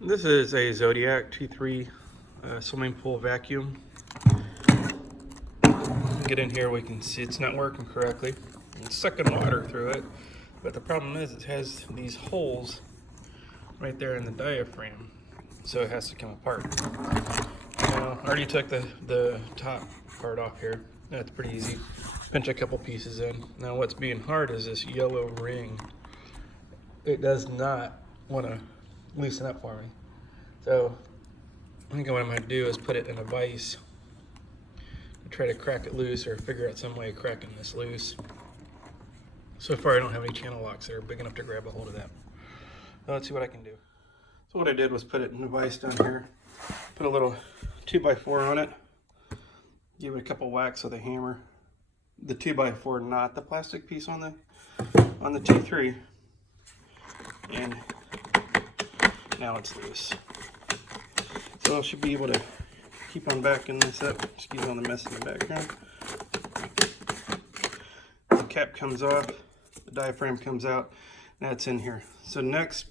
This is a Zodiac T3 swimming pool vacuum. Get in here, we can see it's not working correctly. It's sucking water through it, but the problem is it has these holes right there in the diaphragm, so it has to come apart. Now, I already took the top part off here. That's pretty easy. Pinch a couple pieces in. Now what's being hard is this yellow ring. It does not want to loosen up for me. So I think what I'm going to do is put it in a vise and try to crack it loose, or figure out some way of cracking this loose. So far I don't have any channel locks that are big enough to grab a hold of that. So let's see what I can do. So what I did was put it in a vise down here, put a little 2x4 on it, give it a couple whacks with a hammer. The 2x4, not the plastic piece on the T3, and now it's loose. So I should be able to keep on backing this up. Excuse all the mess in the background. The cap comes off, the diaphragm comes out, and that's in here. So next,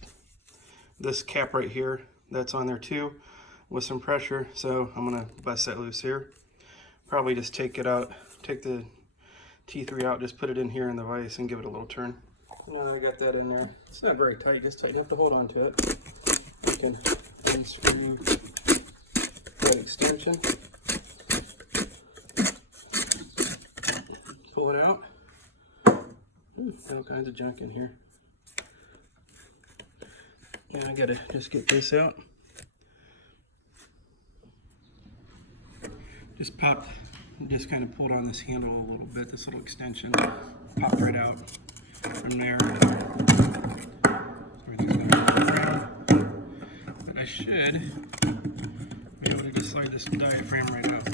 this cap right here, that's on there too, with some pressure. So I'm gonna bust that loose here. Probably just take it out, take the T3 out, just put it in here in the vise and give it a little turn. Now I got that in there. It's not very tight, just tight. You have to hold on to it. You can unscrew that extension. Pull it out. Ooh, all kinds of junk in here. And I gotta just get this out. Just pop, just kind of pulled on this handle a little bit, this little extension. Popped right out from there. But I should be able to just slide this diaphragm right out.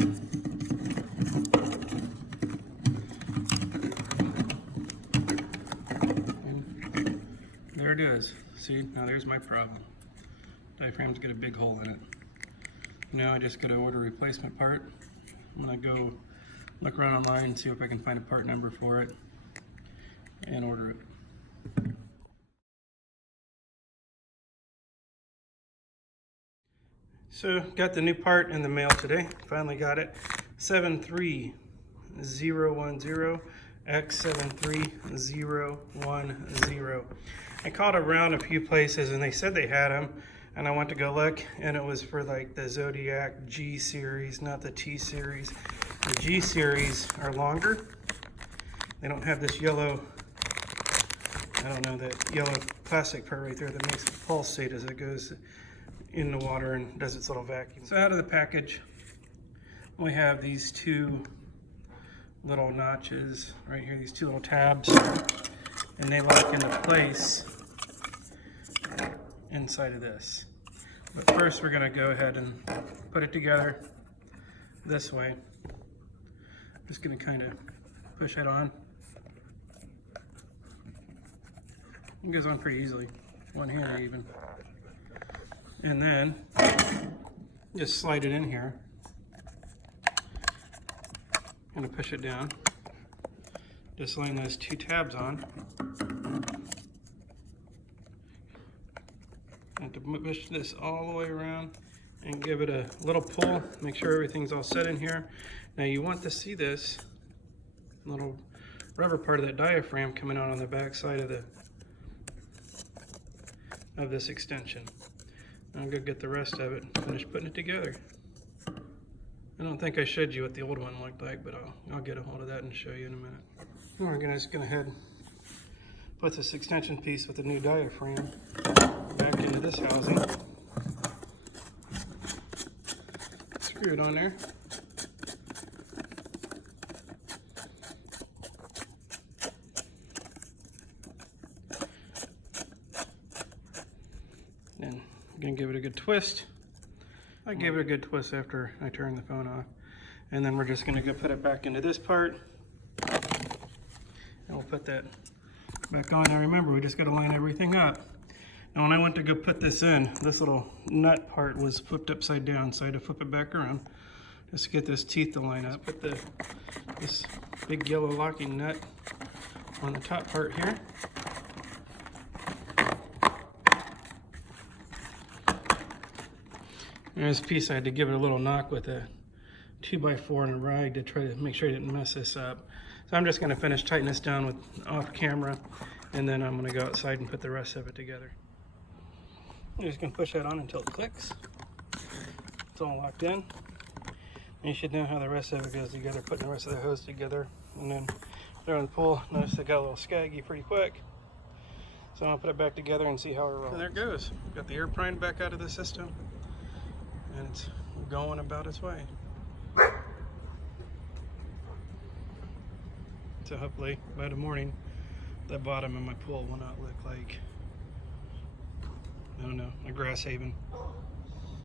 And there it is. See, now there's my problem. Diaphragm's got a big hole in it. Now I just gotta order a replacement part. I'm gonna go look around online and see if I can find a part number for it and order it. So got the new part in the mail today. Finally got it. 73010X73010. I called around a few places and they said they had them, and I went to go look, and it was for like the Zodiac G series, not the T series. The G series are longer. They don't have this yellow, I don't know, that yellow plastic part right there that makes it pulsate as it goes in the water and does its little vacuum. So out of the package, we have these two little notches right here, these two little tabs, and they lock into place inside of this. But first we're gonna go ahead and put it together this way. Just gonna kind of push it on. It goes on pretty easily, one-handed even. And then just slide it in here. Gonna push it down. Just laying those two tabs on. And to push this all the way around and give it a little pull. Make sure everything's all set in here. Now you want to see this little rubber part of that diaphragm coming out on the back side of this extension. I'll go get the rest of it and finish putting it together. I don't think I showed you what the old one looked like, but I'll get a hold of that and show you in a minute. Now we're just gonna head put this extension piece with the new diaphragm back into this housing. Screw it on there. Then I'm gonna give it a good twist. I gave it a good twist after I turned the phone off. And then we're just gonna go put it back into this part. And we'll put that back on. Now remember, we just gotta line everything up. Now when I went to go put this in, this little nut part was flipped upside down, so I had to flip it back around just to get those teeth to line up. Put this big yellow locking nut on the top part here. And this piece I had to give it a little knock with a 2x4 and a rag to try to make sure I didn't mess this up. So I'm just going to finish tightening this down with off camera, and then I'm going to go outside and put the rest of it together. I'm just going to push that on until it clicks. It's all locked in. And you should know how the rest of it goes together, putting the rest of the hose together. And then throw in the pool. Notice it got a little scaggy pretty quick. So I'm going to put it back together and see how it rolls. So there it goes. Got the air primed back out of the system. And it's going about its way. So hopefully by the morning, the bottom of my pool will not look like, I don't know, a grass haven.